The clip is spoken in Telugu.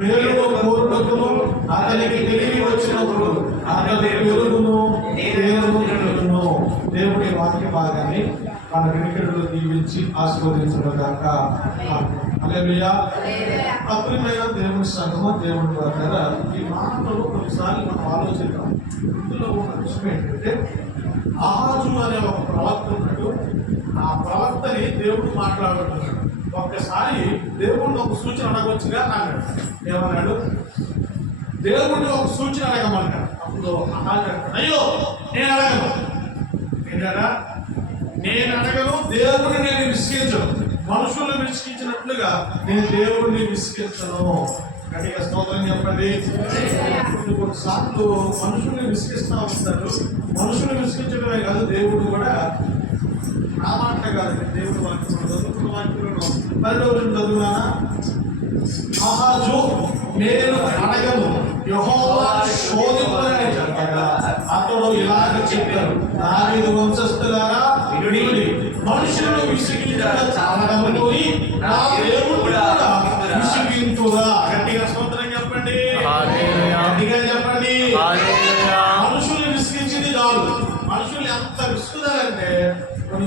మేలును కోరుటకును అతనికి తెలివి వచ్చినప్పుడు అతని వెలుగును దేవుడును. దేవుడి వాక్య భాగాన్ని మన వెనుకడులో దీవించి ఆశీర్వదించబడ్డాక హల్లెలూయా. అప్రియమైన దేవుని సంఘము, దేవుని దగ్గర ఈ మాటలు కొన్నిసార్లు మనం ఆలోచిద్దాం. ఇందులో ఉన్న విషయం ఏంటంటే, ఆహాజు అనే ఒక ప్రవక్త ఉన్నాడు. ఆ ప్రవక్తని దేవుడు మాట్లాడుతున్నాడు. ఒక్కసారి దేవుడిని ఒక సూచన అడగవచ్చుగా అన్నాడు. ఏమన్నాడు? దేవుడిని ఒక సూచన అడగమన్నాడు. అప్పుడు ఆహాజు అంటాడు, అయ్యో నేను అడగను. ఏంటరా? నేను అడగను, దేవుడిని నేను విసిగించను. మనుషులు విసిగించినట్లుగా నేను దేవుడిని విసిగించను. గట్టిగా స్తోత్రం చెప్పండి. కొన్నిసార్లు మనుషుల్ని విసిగిస్తూ ఉంటారు. మనుషులు విసిగించడమే కాదు, దేవుడు కూడా నా మాట కాదు. దేవుడు వాక్యం చదువుకున్న వాక్యంలో 10వ వచనం చదువునా? ఆహాజు నేను అడగను, యెహోవా శోధింపని చెప్పగా అతడు ఇలాగ చెప్పాడు, దావీదు వంశస్థులారా వినుడి, మనుషులను విసిగించక చాలకపోయి నా దేవుడు కూడా విసిగించురా. గట్టిగా స్తోత్రం చెప్పండి, గట్టిగా చెప్పండి. మనుషులు విసిగించింది చాలు. మనుషులు ఎంత విసుగుతారంటే కొన్ని